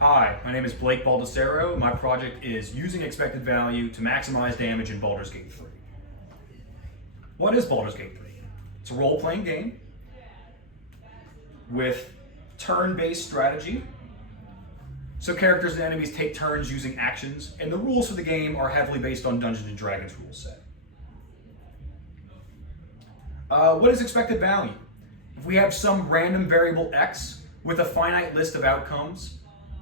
Hi, my name is Blake Baldur. My project is using expected value to maximize damage in Baldur's Gate 3. What is Baldur's Gate 3? It's a role-playing game with turn-based strategy. So characters and enemies take turns using actions, and the rules for the game are heavily based on Dungeons & Dragons rule set. What is expected value? If we have some random variable x with a finite list of outcomes,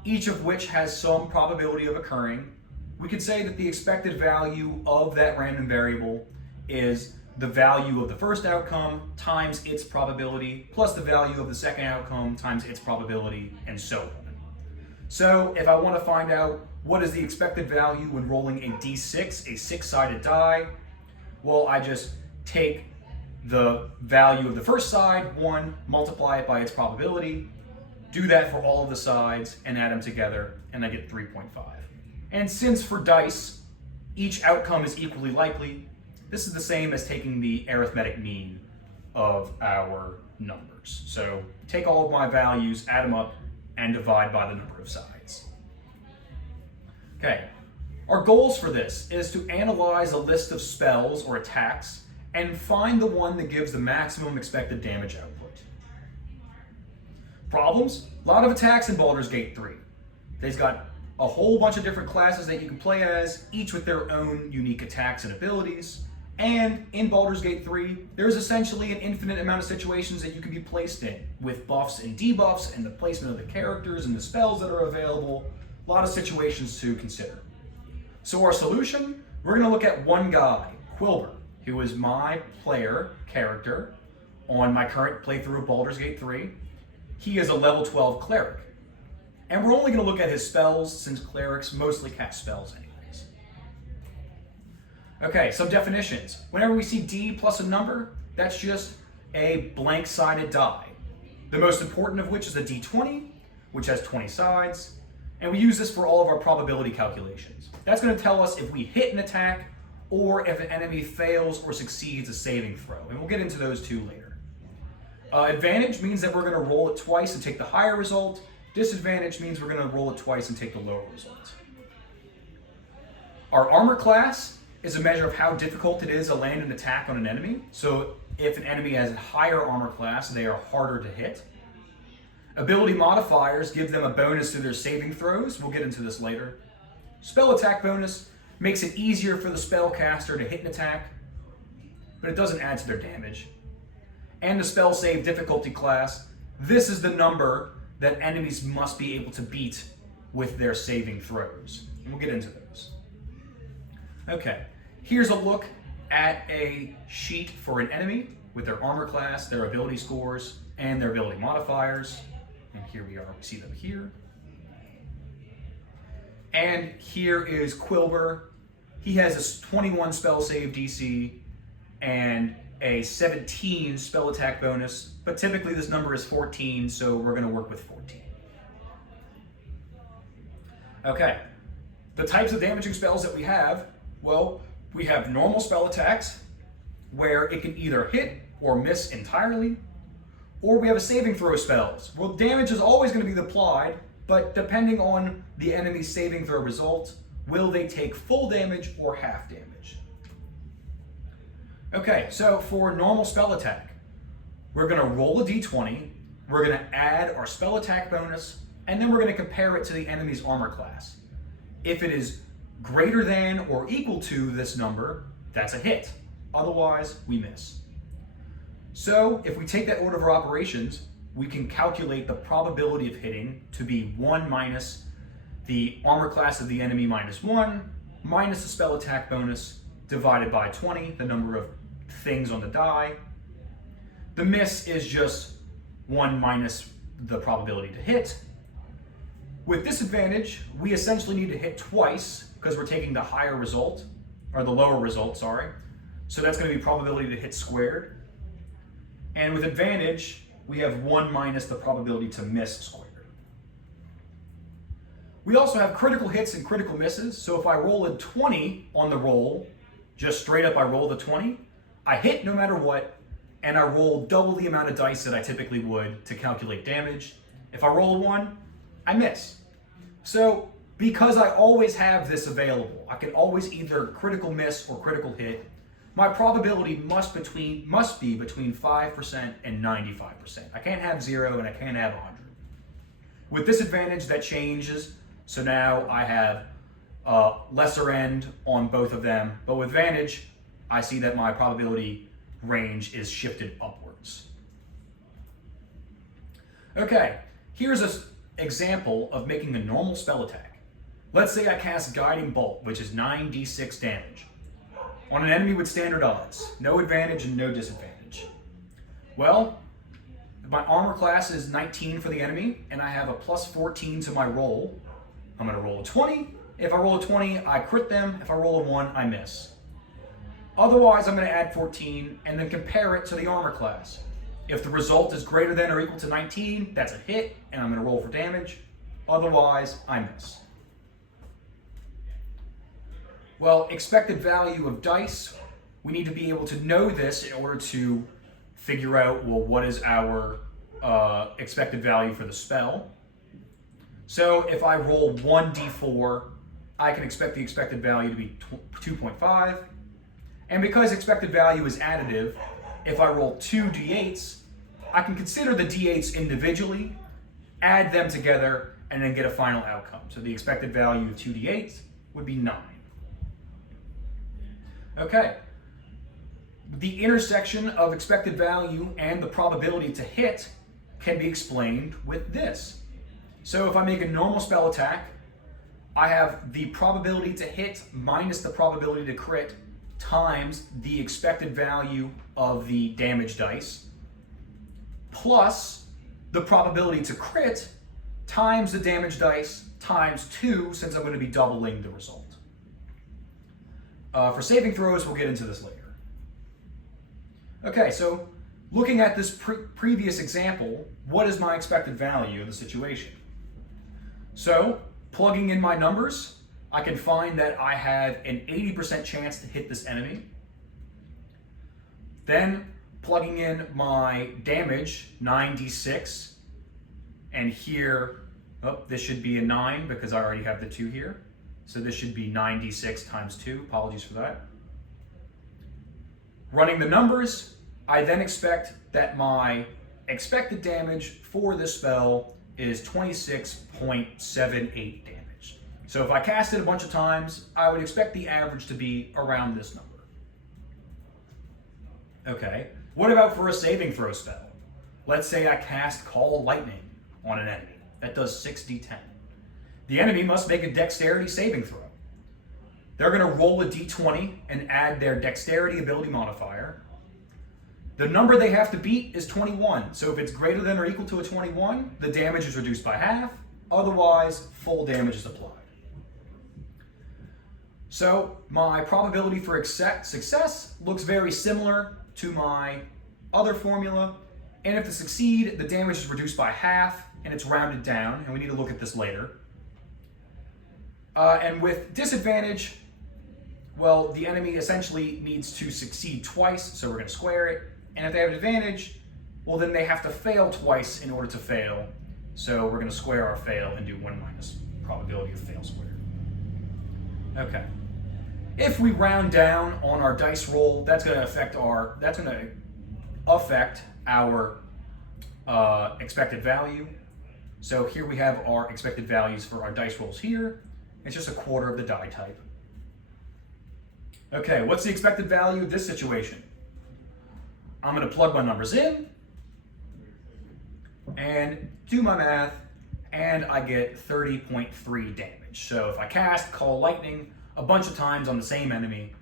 each of which has some probability of occurring, we could say that the expected value of that random variable is the value of the first outcome times its probability plus the value of the second outcome times its probability, and so on. So if I want to find out what is the expected value when rolling a d6, a six-sided die, well, I just take the value of the first side, 1, multiply it by its probability, do that for all of the sides, and add them together, and I get 3.5. And since for dice, each outcome is equally likely, this is the same as taking the arithmetic mean of our numbers. So take all of my values, add them up, and divide by the number of sides. Okay, our goals for this is to analyze a list of spells or attacks and find the one that gives the maximum expected damage output. Problems? A lot of attacks in Baldur's Gate 3. They've got a whole bunch of different classes that you can play as, each with their own unique attacks and abilities. And in Baldur's Gate 3, there's essentially an infinite amount of situations that you can be placed in, with buffs and debuffs and the placement of the characters and the spells that are available. A lot of situations to consider. So our solution, we're going to look at one guy, Quilber, who is my player character on my current playthrough of Baldur's Gate 3. He is a level 12 cleric. And we're only going to look at his spells, since clerics mostly cast spells anyways. Okay, some definitions. Whenever we see D plus a number, that's just a blank-sided die. The most important of which is a D20, which has 20 sides. And we use this for all of our probability calculations. That's going to tell us if we hit an attack or if an enemy fails or succeeds a saving throw. And we'll get into those two later. Advantage means that we're going to roll it twice and take the higher result. Disadvantage means we're going to roll it twice and take the lower result. Our armor class is a measure of how difficult it is to land an attack on an enemy. So if an enemy has a higher armor class, they are harder to hit. Ability modifiers give them a bonus to their saving throws. We'll get into this later. Spell attack bonus makes it easier for the spellcaster to hit an attack, but it doesn't add to their damage. And the spell save difficulty class, this is the number that enemies must be able to beat with their saving throws. And we'll get into those. Okay, here's a look at a sheet for an enemy with their armor class, their ability scores, and their ability modifiers. And here we are, we see them here. And here is Quilber. He has a 21 spell save DC and a 17 spell attack bonus, but typically this number is 14, so we're going to work with 14. Okay, the types of damaging spells that we have, well, we have normal spell attacks, where it can either hit or miss entirely, or we have a saving throw spells. Well, damage is always going to be applied, but depending on the enemy's saving throw result, will they take full damage or half damage? Okay, so for normal spell attack, we're going to roll a d20, we're going to add our spell attack bonus, and then we're going to compare it to the enemy's armor class. If it is greater than or equal to this number, that's a hit. Otherwise, we miss. So if we take that order of operations, we can calculate the probability of hitting to be 1 minus the armor class of the enemy minus 1, minus the spell attack bonus, divided by 20, the number of things on the die. The miss is just 1 minus the probability to hit. With disadvantage, we essentially need to hit twice because we're taking the higher result, or the lower result, sorry. So that's going to be probability to hit squared. And with advantage, we have 1 minus the probability to miss squared. We also have critical hits and critical misses. So if I roll a 20 on the roll, just straight up I roll the 20, I hit no matter what, and I roll double the amount of dice that I typically would to calculate damage. If I roll a 1, I miss. So because I always have this available, I can always either critical miss or critical hit. My probability must be between 5% and 95%. I can't have 0 and I can't have 100. With disadvantage, that changes. So now I have lesser end on both of them. But with advantage, I see that my probability range is shifted upwards. Okay, here's an example of making a normal spell attack. Let's say I cast Guiding Bolt, which is 9d6 damage, on an enemy with standard odds. No advantage and no disadvantage. Well, my armor class is 19 for the enemy, and I have a plus 14 to my roll. I'm going to roll a 20. If I roll a 20, I crit them. If I roll a 1, I miss. Otherwise, I'm going to add 14 and then compare it to the armor class. If the result is greater than or equal to 19, that's a hit, and I'm going to roll for damage. Otherwise, I miss. Well, expected value of dice, we need to be able to know this in order to figure out, well, what is our expected value for the spell. So if I roll 1d4, I can expect the expected value to be 2.5. And because expected value is additive, if I roll 2 d8s, I can consider the d8s individually, add them together, and then get a final outcome. So the expected value of 2 d8s would be 9. Okay. The intersection of expected value and the probability to hit can be explained with this. So if I make a normal spell attack, I have the probability to hit minus the probability to crit times the expected value of the damage dice plus the probability to crit times the damage dice times 2, since I'm going to be doubling the result. For saving throws, we'll get into this later. Okay, so looking at this previous example, what is my expected value of the situation? So, plugging in my numbers, I can find that I have an 80% chance to hit this enemy. Then, plugging in my damage, 9d6, and here, this should be a 9 because I already have the 2 here. So this should be 9d6 times 2. Apologies for that. Running the numbers, I then expect that my expected damage for this spell is 26.78 damage. So if I cast it a bunch of times, I would expect the average to be around this number. Okay, what about for a saving throw spell? Let's say I cast Call Lightning on an enemy. That does 6d10. The enemy must make a dexterity saving throw. They're going to roll a d20 and add their dexterity ability modifier. The number they have to beat is 21. So if it's greater than or equal to a 21, the damage is reduced by half. Otherwise, full damage is applied. So my probability for success looks very similar to my other formula. And if to succeed, the damage is reduced by half and it's rounded down. And we need to look at this later. And with disadvantage, well, the enemy essentially needs to succeed twice, so we're going to square it. And if they have an advantage, well, then they have to fail twice in order to fail. So we're going to square our fail and do 1 minus probability of fail squared. Okay. If we round down on our dice roll, that's going to affect our expected value. So here we have our expected values for our dice rolls here. It's just a quarter of the die type. Okay, what's the expected value of this situation? I'm going to plug my numbers in and do my math, and I get 30.3 damage. So if I cast Call Lightning a bunch of times on the same enemy,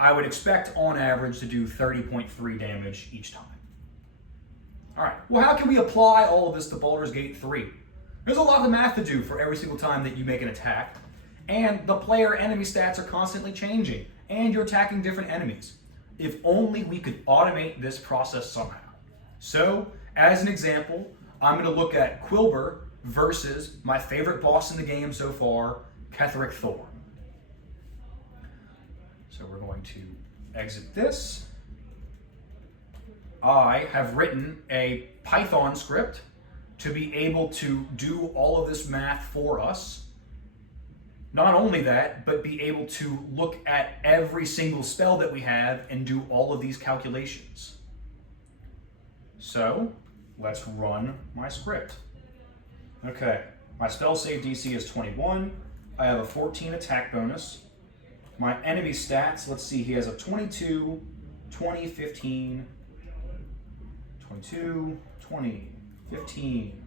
I would expect on average to do 30.3 damage each time. All right, well, how can we apply all of this to Baldur's Gate 3? There's a lot of math to do for every single time that you make an attack, and the player enemy stats are constantly changing, and you're attacking different enemies. If only we could automate this process somehow. So, as an example, I'm going to look at Quilber versus my favorite boss in the game so far, Ketheric Thorn. So we're going to exit this. I have written a Python script to be able to do all of this math for us. Not only that, but be able to look at every single spell that we have and do all of these calculations. So let's run my script. Okay, my spell save DC is 21. I have a 14 attack bonus. My enemy stats, let's see, he has a 22, 20, 15, 22, 20, 15,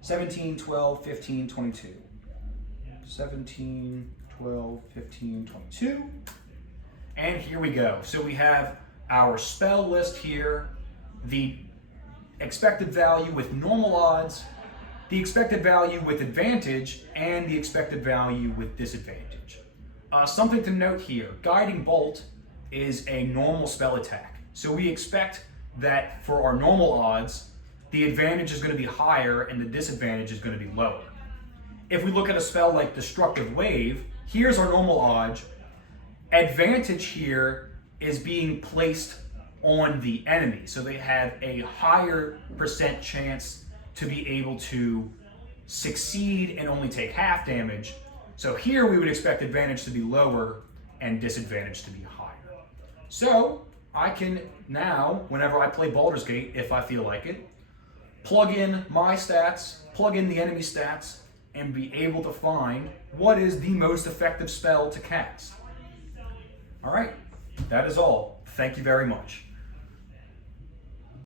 17, 12, 15, 22. 17, 12, 15, 22. And here we go. So we have our spell list here, the expected value with normal odds, the expected value with advantage, and the expected value with disadvantage. Something to note here, Guiding Bolt is a normal spell attack. So we expect that for our normal odds, the advantage is going to be higher and the disadvantage is going to be lower. If we look at a spell like Destructive Wave, here's our normal odds. Advantage here is being placed on the enemy, so they have a higher percent chance to be able to succeed and only take half damage. So here we would expect advantage to be lower and disadvantage to be higher. So I can now, whenever I play Baldur's Gate, if I feel like it, plug in my stats, plug in the enemy stats, and be able to find what is the most effective spell to cast. All right, that is all. Thank you very much.